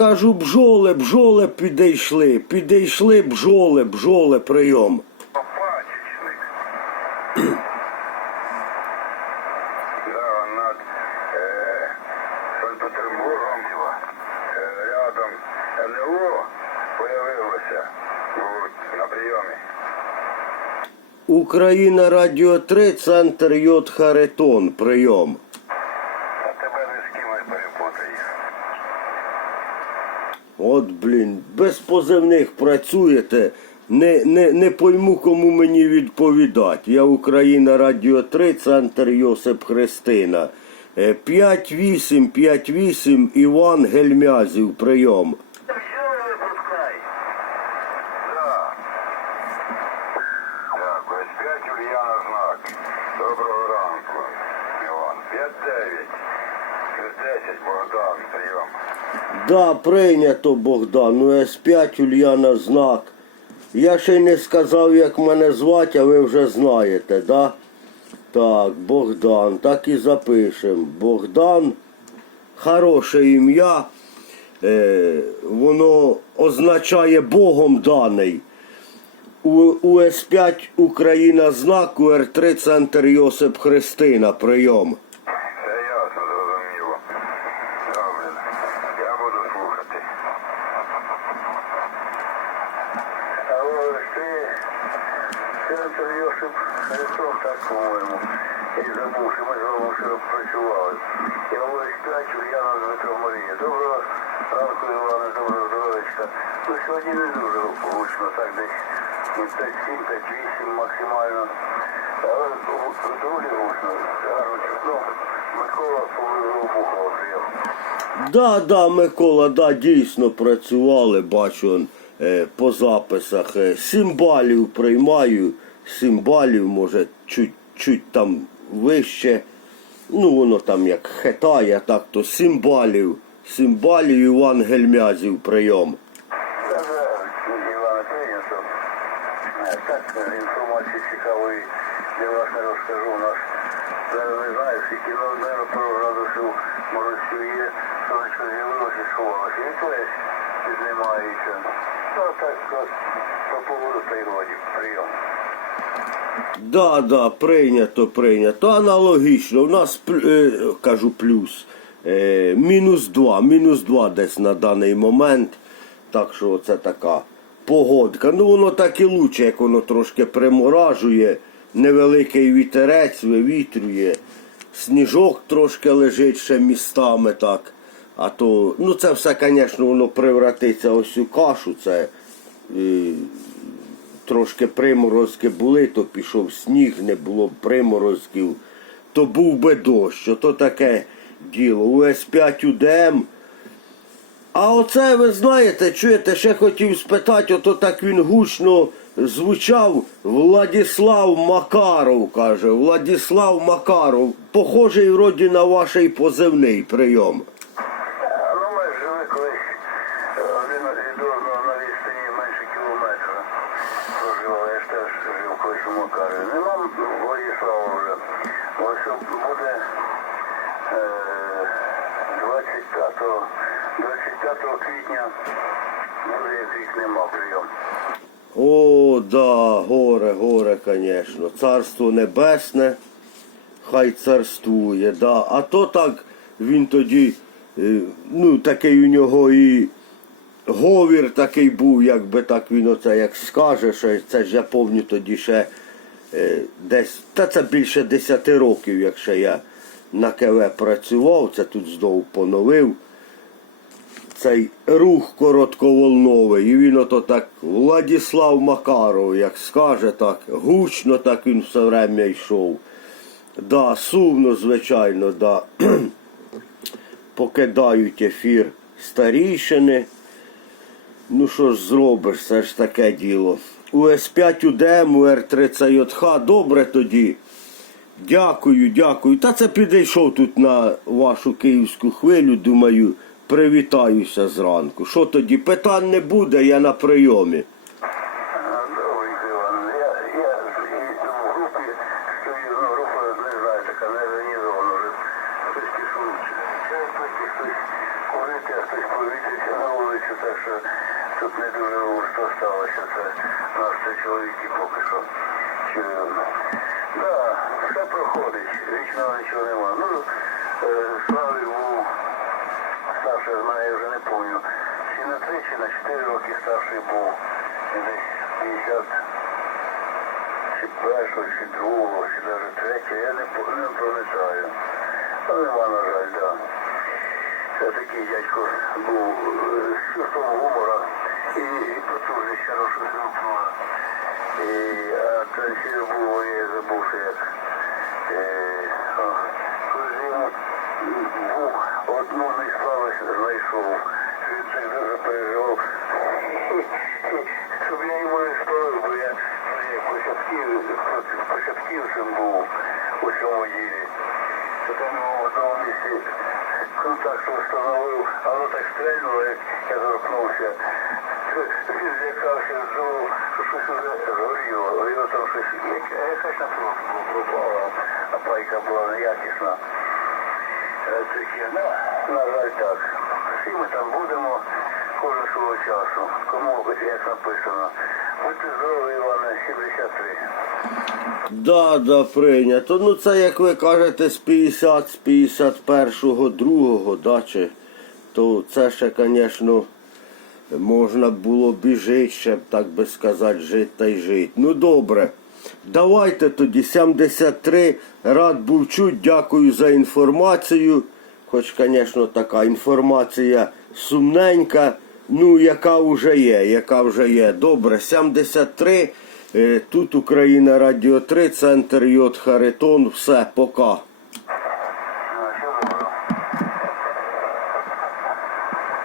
кажу, бжоли, бжоли підійшли, підійшли бжоли, бжоли, прийом. Україна Радіо 3, центр Йод Харитон, прийом. А тебе не з ким не. От, блін, без позивних працюєте. Не, не, не пойму, кому мені відповідати. Я Україна Радіо 3, центр Йосип Христина. Е, 5858 Іван Гельмязів, прийом. Доброго ранку. Іван. П'ять-дев'ять. Десять Богдан. Прийом. Да, прийнято Богдан. Ну, С5 Ульяна знак. Я ще не сказав, як мене звати, а ви вже знаєте, да? Так, Богдан, так і запишемо. Богдан, хороше ім'я. Е, воно означає Богом даний. У С5 Україна знак, у Р3 центр Йосип Христина. Прийом. Все ясно, зрозуміло. Добре. Я буду слухати. Алло, ти центр Йосип Христов, так, по-моєму. Я забув, що ми з вами вчора працювали. Я говорю, п'ять Ульяна Дмитро Марія. Доброго ранку, Іване, доброго здоров'ячка. Ну, сьогодні не дуже гучно, так десь ну, 5-7, 5-8 максимально. Але доволі гучно. Гарно чутно. Микола повинен Бухова приїхав. Да, да, Микола, да, дійсно працювали, бачу е, по записах. Симбалів приймаю, симбалів, може, чуть, чуть там вище. Ну, воно там як хитає, так то симбалів. Симбалів Іван Гельмязів прийом. Івана прийнято. Е, Так, е, інформації цікавої для вас не розкажу. У нас зараз знаю, скільки наверно, пару градусів морозцю є, сонечко з'явилося, сховалося. І то знімається. Ну, так по поводу природі, прийом. Да, да, прийнято, прийнято. Аналогічно. У нас е, кажу плюс. Е, мінус два. Мінус два десь на даний момент. Так що це така погодка. Ну воно так і лучше, як воно трошки приморажує. Невеликий вітерець вивітрює. Сніжок трошки лежить ще містами так. А то, ну це все, звісно, воно превратиться ось у кашу. Це е, трошки приморозки були, то пішов сніг, не було приморозків, то був би дощ, то таке діло. У С5 УДМ. А оце ви знаєте, чуєте, ще хотів спитати, ото так він гучно звучав Владіслав Макаров, каже. Владіслав Макаров. Похожий вроді на ваш позивний прийом. Ну, ми жили колись один від одного менше кілометра. Я ж теж жив колись у. Нема Владислава вже. Ось буде е, 25, 25 квітня буде як рік нема прийом. О, да, горе, горе, конечно. Царство небесне, хай царствує, да. А то так він тоді, е, ну, такий у нього і говір такий був, якби так він оце як скаже, що це ж я пам'ятаю тоді ще е, десь, та це більше 10 років, якщо я на КВ працював, це тут знову поновив цей рух коротковолновий. І він ото так Владіслав Макаров, як скаже, так гучно так він все время йшов. Да, сумно, звичайно, да. покидають ефір старішини. Ну що ж зробиш, це ж таке діло. У С5 УДМ, у Р3 ЙХ, добре тоді. Дякую, дякую. Та це підійшов тут на вашу київську хвилю, думаю, привітаюся зранку. Що тоді? Питань не буде, я на прийомі. Чоловіки поки що. Да, все проходить, вічного нічого нема. Ну, Славік був старший, знаю, я вже не пам'ятаю. Чи на три, чи на чотири роки старший був. Десь 50 чи першого, чи другого, чи навіть третього, я не, не пам'ятаю. Ну, нема, на жаль, да. Це такий дядько був е, з чувством гумора і, і потужність хорошого зробила. І, а танцір був, я забувся як. Е, о, одну неслави знайшов. Він так дуже переживав. Щоб я йому не спалив, бо я початківцем був у цьому ділі. Там в одному місці контакт встановив, а воно так стрельнуло, як я торкнувся. Він злякався, думав, що щось уже згоріло. Його там щось, як- якась напруга пропала, а пайка була неякісна. Таке, ну, на жаль, так. Всі ми там будемо кожен свого часу. Кому, як написано. Будьте здорові, Іване, 73. Да, да, прийнято. Ну це як ви кажете, з 50, з 51-го, другого, да, чи, то це ще, звісно, можна було б і жити, ще б, так би сказати, жити та й жити. Ну добре. Давайте тоді 73. Рад був чуть, дякую за інформацію. Хоч, звісно, така інформація сумненька, ну яка вже є, яка вже є. Добре, 73. Е, Тут Україна Радіо 3, центр Йод Харитон. Все, пока.